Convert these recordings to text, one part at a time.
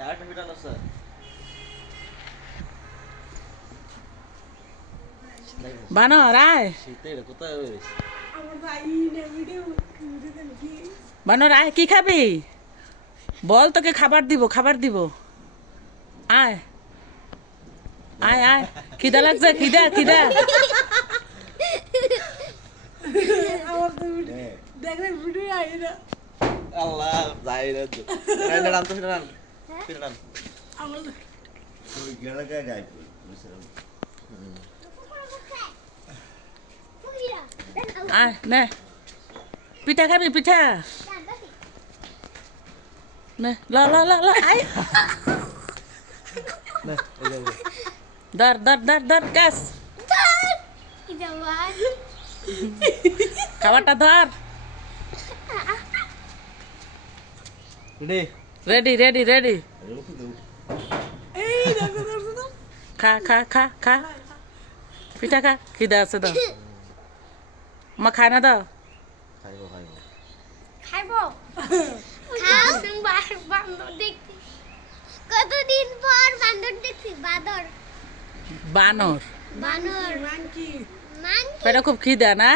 আরেকটা পিটানো স্যার বানর আয় শীতে এটা কোথায় বেরিয়েছে বানর আয় কি খাবি বল তোকে খাবার দিব খাবার দিব আয় আয় আয় খিদা লাগছে খিদা খিদা আল্লাহ যাই রে এটা রান তো সেটা রান সেটা রান ওই গেলাকায় গাইব বুঝছেন আয় নে পিঠা খাবি পিঠা নে ল ল ল ল আয় না এই যাও ধর ধর ধর ধর কাস খাবারটা ধর রে রেডি রেডি রেডি রুকু দাও খা খা খা খা পিঠা খা খিদা আছে দাও মা খায় না দাও খাইবো খাইবো খাইবো খাও তুমি বান্দর দেখছি কতদিন পর বান্দর দেখছি বাদর বানর বানর মানকি পেটা খুব খিদা না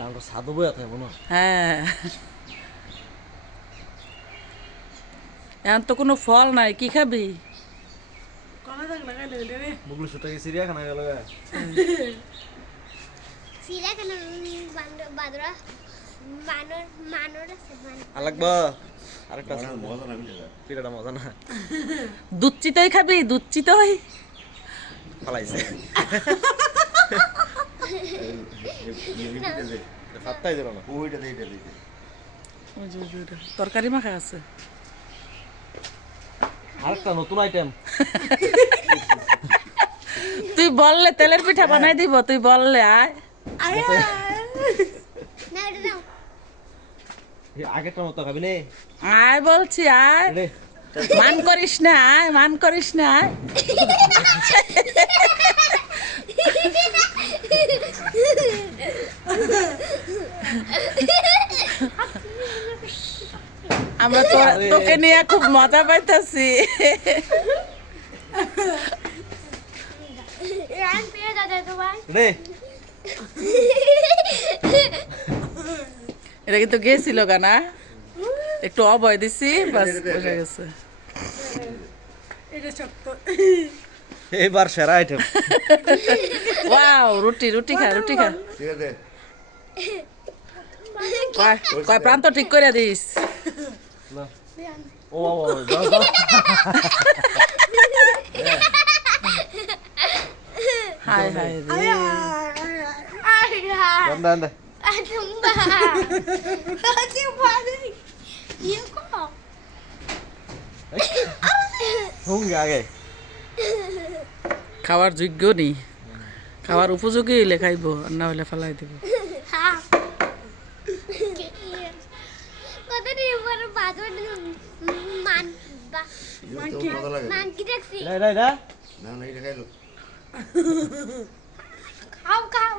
আমরা সাধু বইয়া থাকবো না হ্যাঁ এখন তো কোনো ফল নাই কি খাবি মুগলু ছুটে গেছি চিড়িয়াখানা গেল সিরা কেন বান্দর বাদরা বানর মানর আছে বানর আলাকবা আরেকটা মজা না মিলে পিটাটা মজা না দুধ চিতই খাবি দুধ চিতই ফালাইছে এটা দে সাতটাই দিল না ওইটা দে এটা দে ওই যে, ওই যে, ওইটা। তরকারি মাখা আছে আরেকটা নতুন আইটেম তুই বললে তেলের পিঠা বানাই দিব তুই বললে আয় না এটা দাও আগেরটার মতো খাবি নে আয় বলছি আয় রে মান করিস না আয় মান করিস না আয় আমরা তোকে নিয়ে খুব মজা পাইতাছি রান পেয়ে দাদা তো ভাই রে এটা কিন্তু গেছিল গানা একটু অভয় দিছি বাস বসে গেছে এইবার সেরা আইটেম ওয়াও রুটি রুটি খা রুটি খা ঠিক আছে কয় কয় প্রান্ত ঠিক করে দিস ও যাও যাও হাই হাই রে আন্দা আন্দা আজম্বা আজম্বা ইয়ে কো হুঙ্গে আগে খাওয়ার যোগ্য নেই খাওয়ার উপযোগী হইলে খাইব আর না হইলে ফেলাই দিব হ্যাঁ কতদিন পর বাদর মান তো মজা লাগে মান কি দেখছি রে রে রে না না এটা খাইলো খাও খাও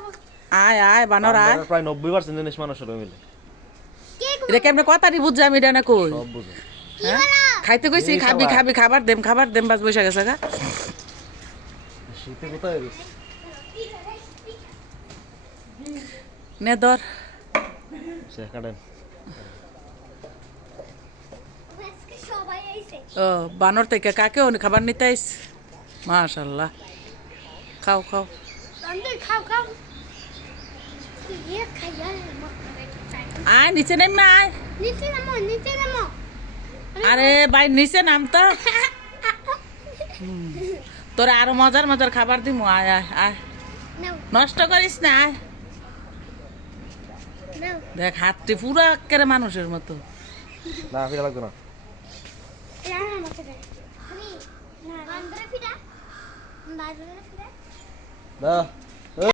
আয় আয় বানর আয় প্রায় 90% জিনিস মানুষের মিলে কে এটা কেমনে কথাটি বুঝছি আমি এটা না কই সব বুঝো হ্যাঁ? খাইতে কইছি এই খাবি খাবার। খাবার দেম বাস বসে গেছে গা শীতে কোথায় গেছে নে ধর সে কাটেন আজকে সবাই আইছে ও বানর থেকে কাকে খাবার নিতে আইস মাশাল্লাহ খাও খাও তন্দুর খাও খাও ইয়ে খাইয়া আয় নিচে নেমে আয় নিচে নামো আরে ভাই নিচে নাম তো তোর আরো মজার মজার খাবার দিমু আয় আয় আয় নাও নষ্ট করিস না আয় নাও দেখ হাতটি পুরো একেবারে মানুষের মতো না ফিরা লাগবে না এটা আমাকে দে তুমি না বান্দরে ফিরা বান্দরে ফিরা দা